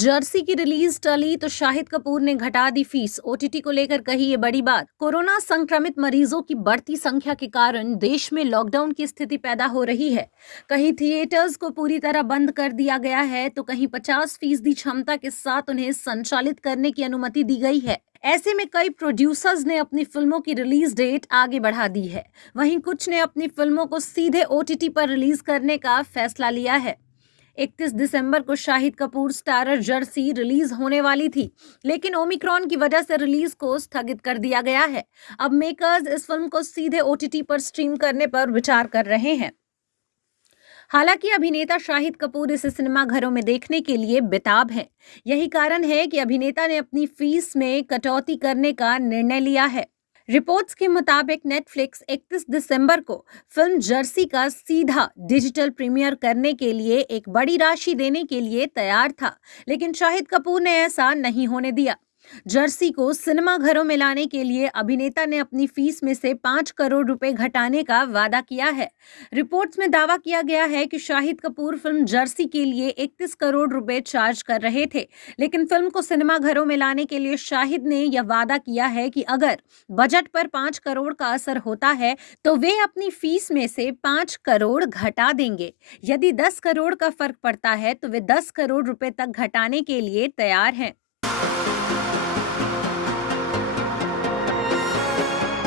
Jersey की release टली तो शाहिद कपूर ने घटा दी फीस। ओटीटी को लेकर कही ये बड़ी बात। कोरोना संक्रमित मरीजों की बढ़ती संख्या के कारण देश में लॉकडाउन की स्थिति पैदा हो रही है। कहीं थिएटर्स को पूरी तरह बंद कर दिया गया है तो कहीं 50% क्षमता के साथ उन्हें संचालित करने की अनुमति दी गई है। ऐसे में कई प्रोड्यूसर्स ने अपनी फिल्मों की रिलीज डेट आगे बढ़ा दी है। वहीं कुछ ने अपनी फिल्मों को सीधे ओटीटी पर रिलीज करने का फैसला लिया है। 31 दिसंबर को Shahid Kapoor starrer Jersey release होने वाली थी, लेकिन ओमिक्रॉन की वजह से रिलीज को स्थगित कर दिया गया है। अब मेकर्स इस फिल्म को सीधे ओटीटी पर स्ट्रीम करने पर विचार कर रहे हैं। हालांकि अभिनेता शाहिद कपूर इसे सिनेमाघरों में देखने के लिए बेताब हैं। यही कारण है कि अभिनेता ने अपनी फीस में कटौती करने का निर्णय लिया है। रिपोर्ट्स के मुताबिक नेटफ्लिक्स 31 दिसंबर को फिल्म जर्सी का सीधा डिजिटल प्रीमियर करने के लिए एक बड़ी राशि देने के लिए तैयार था, लेकिन शाहिद कपूर ने ऐसा नहीं होने दिया। जर्सी को सिनेमाघरों में लाने के लिए अभिनेता ने अपनी फीस में से 5 करोड़ रुपए घटाने का वादा किया है। रिपोर्ट्स में दावा किया गया है कि शाहिद कपूर फिल्म जर्सी के लिए 31 करोड़ रुपए चार्ज कर रहे थे, लेकिन फिल्म को सिनेमाघरों में लाने के लिए शाहिद ने यह वादा किया है कि अगर बजट पर 5 करोड़ का असर होता है तो वे अपनी फीस में से 5 करोड़ घटा देंगे। यदि 10 करोड़ का फर्क पड़ता है तो वे 10 करोड़ रुपए तक घटाने के लिए तैयार हैं।